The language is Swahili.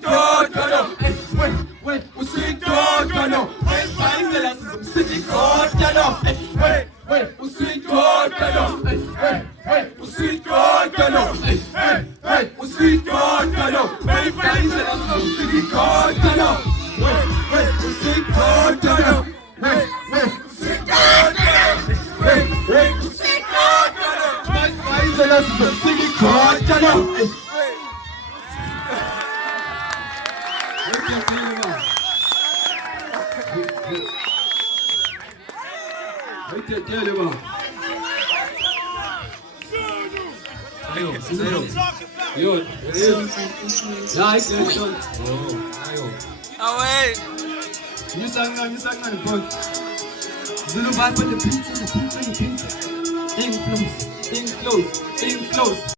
usikotano. Wait, usikotano. Faizela usikotano. Wait, usikotano. Wait, usikotano. Usikotano. Faizela usikotano. Wait, usikotano. Faizela usikotano. Yun. Ja, ik zeg schon. Away. You sang on the boat. Zulu vibe with the pizza. In close.